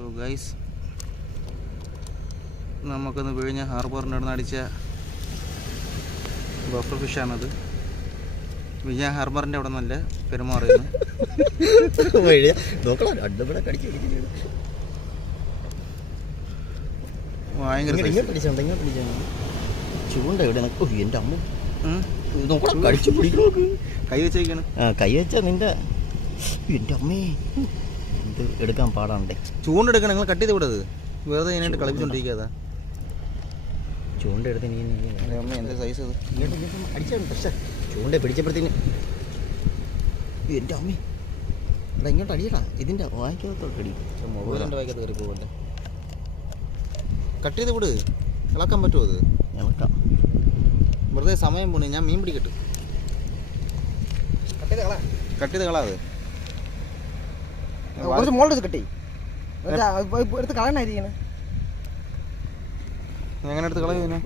So guys, നമുക്കൊന്ന് വിഴിഞ്ഞ ഹാർബറിൻ്റെ അവിടെ നിന്ന് അടിച്ച ബഫർ ഫിഷാണത്. വിഴിഞ്ഞ ഹാർബറിൻ്റെ അവിടെ നിന്നല്ല, പെരുമാറുന്നു. ചൂണ്ട എവിടെ? എൻ്റെ അമ്മ കടിച്ചു പിടിക്കണം. കൈ വെച്ചേക്കാണ്. കൈ വെച്ചാ നിന്റെ എൻ്റെ അമ്മേ ഇത് എടുക്കാൻ പാടാണ്ടേ. ചൂണ്ടെടുക്കണം, നിങ്ങൾ കട്ട് ചെയ്ത് വിടത്, വെറുതെ ഇതിനായിട്ട് കളിപ്പിച്ചോണ്ടിരിക്കാതെ. ചൂണ്ട എടുത്ത് നീ അമ്മ എന്താ സൈസ് അത്? അടിച്ചാണ്. പക്ഷേ ചൂണ്ട പിടിച്ചപ്പോഴത്തേന് എൻ്റെ അമ്മേ എടാ ഇങ്ങോട്ട് അടിയടാ, ഇതിൻ്റെ വായിക്കകത്തോട്ടടി. മൊബൈലിൻ്റെ വായിക്കകത്ത് കയറി പോകല്ലേ. കട്ട് ചെയ്ത് വിട്, ഇളക്കാൻ പറ്റുമോ? അത് ഇളക്കാം. വെറുതെ സമയം പോണേ. ഞാൻ മീൻ പിടിക്കട്ടെ. കട്ട് ചെയ്ത് കളാതെ കുറച്ച് മോൾഡ് കട്ടി എടുത്ത് കളയണായിരിക്കണേ. എങ്ങനെ എടുത്ത് കളയുന്നേ?